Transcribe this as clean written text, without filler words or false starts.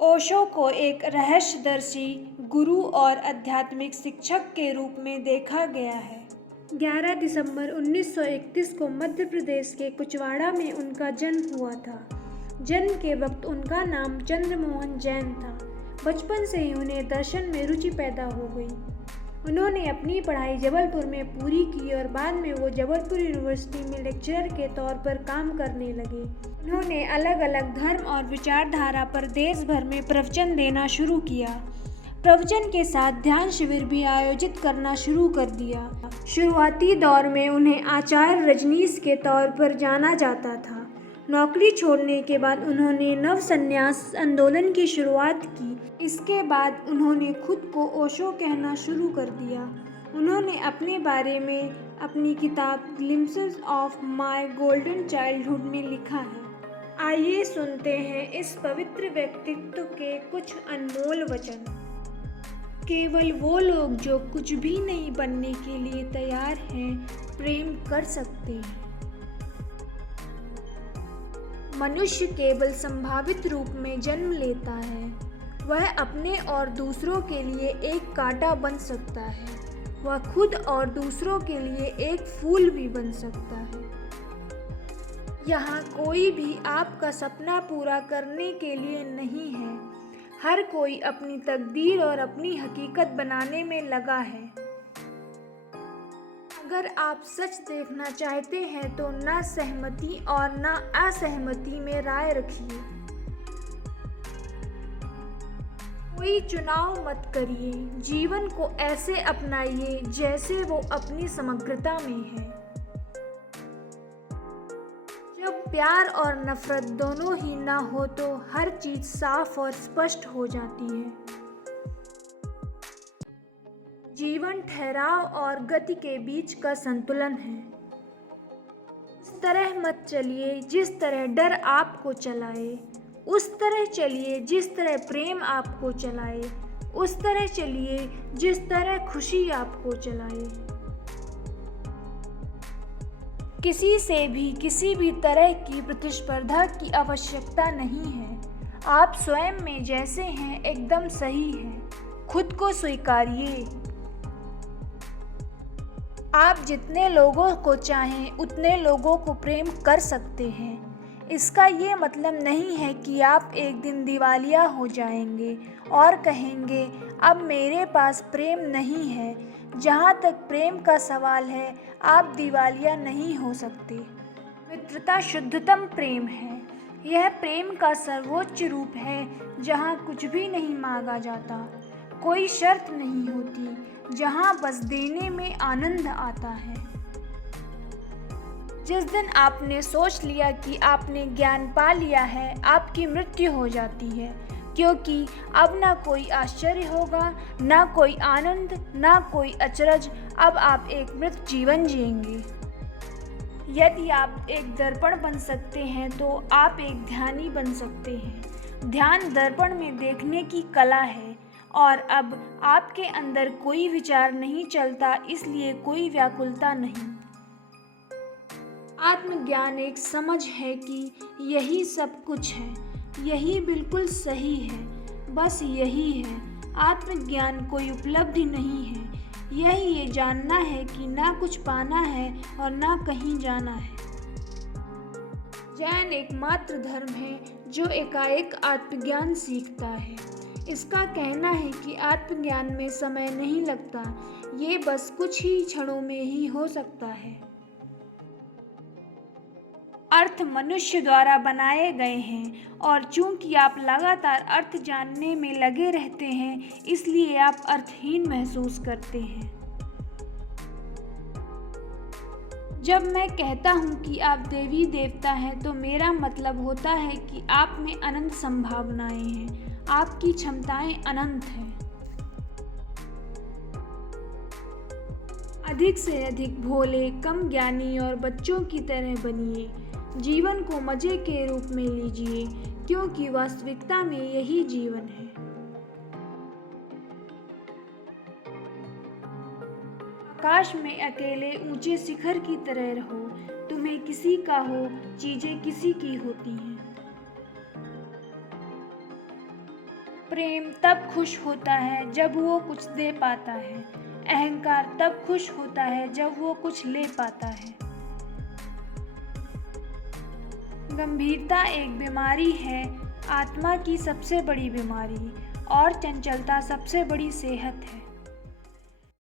ओशो को एक रहस्यदर्शी गुरु और आध्यात्मिक शिक्षक के रूप में देखा गया है। 11 दिसंबर 1931 को मध्य प्रदेश के कुचवाड़ा में उनका जन्म हुआ था। जन्म के वक्त उनका नाम चंद्रमोहन जैन था। बचपन से ही उन्हें दर्शन में रुचि पैदा हो गई। उन्होंने अपनी पढ़ाई जबलपुर में पूरी की और बाद में वो जबलपुर यूनिवर्सिटी में लेक्चरर के तौर पर काम करने लगे। उन्होंने अलग अलग धर्म और विचारधारा पर देश भर में प्रवचन देना शुरू किया। प्रवचन के साथ ध्यान शिविर भी आयोजित करना शुरू कर दिया। शुरुआती दौर में उन्हें आचार्य रजनीश के तौर पर जाना जाता था। नौकरी छोड़ने के बाद उन्होंने नव संन्यास आंदोलन की शुरुआत की। इसके बाद उन्होंने खुद को ओशो कहना शुरू कर दिया। उन्होंने अपने बारे में अपनी किताब glimpses of my golden childhood में लिखा है। आइए सुनते हैं इस पवित्र व्यक्तित्व के कुछ अनमोल वचन। केवल वो लोग जो कुछ भी नहीं बनने के लिए तैयार हैं, प्रेम कर सकते हैं। मनुष्य केवल संभावित रूप में जन्म लेता है। वह अपने और दूसरों के लिए एक कांटा बन सकता है। वह खुद और दूसरों के लिए एक फूल भी बन सकता है। यहाँ कोई भी आपका सपना पूरा करने के लिए नहीं है। हर कोई अपनी तकदीर और अपनी हकीकत बनाने में लगा है। अगर आप सच देखना चाहते हैं तो ना सहमति और ना असहमति में राय रखिए। कोई चुनाव मत करिए। जीवन को ऐसे अपनाइए जैसे वो अपनी समग्रता में है। जब प्यार और नफरत दोनों ही ना हो तो हर चीज साफ और स्पष्ट हो जाती है। जीवन ठहराव और गति के बीच का संतुलन है। उस तरह मत चलिए जिस तरह डर आपको चलाए। उस तरह चलिए जिस तरह प्रेम आपको चलाए। उस तरह चलिए जिस तरह खुशी आपको चलाए। किसी से भी किसी भी तरह की प्रतिस्पर्धा की आवश्यकता नहीं है। आप स्वयं में जैसे हैं एकदम सही हैं। खुद को स्वीकारिए। आप जितने लोगों को चाहें उतने लोगों को प्रेम कर सकते हैं। इसका ये मतलब नहीं है कि आप एक दिन दिवालिया हो जाएंगे और कहेंगे अब मेरे पास प्रेम नहीं है। जहाँ तक प्रेम का सवाल है, आप दिवालिया नहीं हो सकते। मित्रता शुद्धतम प्रेम है। यह प्रेम का सर्वोच्च रूप है जहाँ कुछ भी नहीं मांगा जाता, कोई शर्त नहीं होती, जहाँ बस देने में आनंद आता है। जिस दिन आपने सोच लिया कि आपने ज्ञान पा लिया है, आपकी मृत्यु हो जाती है, क्योंकि अब ना कोई आश्चर्य होगा, ना कोई आनंद, ना कोई अचरज। अब आप एक मृत जीवन जिएंगे। यदि आप एक दर्पण बन सकते हैं तो आप एक ध्यानी बन सकते हैं। ध्यान दर्पण में देखने की कला है। और अब आपके अंदर कोई विचार नहीं चलता, इसलिए कोई व्याकुलता नहीं। आत्मज्ञान एक समझ है कि यही सब कुछ है, यही बिल्कुल सही है, बस यही है। आत्मज्ञान कोई उपलब्धि नहीं है। यही ये जानना है कि ना कुछ पाना है और ना कहीं जाना है। जैन एकमात्र धर्म है जो एकाएक आत्मज्ञान सीखता है। इसका कहना है कि आत्मज्ञान में समय नहीं लगता, ये बस कुछ ही क्षणों में ही हो सकता है। अर्थ मनुष्य द्वारा बनाए गए हैं और चूंकि आप लगातार अर्थ जानने में लगे रहते हैं, इसलिए आप अर्थहीन महसूस करते हैं। जब मैं कहता हूँ कि आप देवी देवता हैं तो मेरा मतलब होता है कि आप में अनंत संभावनाएं हैं। आपकी क्षमताएं अनंत हैं। अधिक से अधिक भोले, कम ज्ञानी और बच्चों की तरह बनिए। जीवन को मजे के रूप में लीजिए, क्योंकि वास्तविकता में यही जीवन है। आकाश में अकेले ऊंचे शिखर की तरह रहो। तुम्हें किसी का हो, चीजें किसी की होती हैं। प्रेम तब खुश होता है जब वो कुछ दे पाता है। अहंकार तब खुश होता है जब वो कुछ ले पाता है। गंभीरता एक बीमारी है, आत्मा की सबसे बड़ी बीमारी, और चंचलता सबसे बड़ी सेहत है।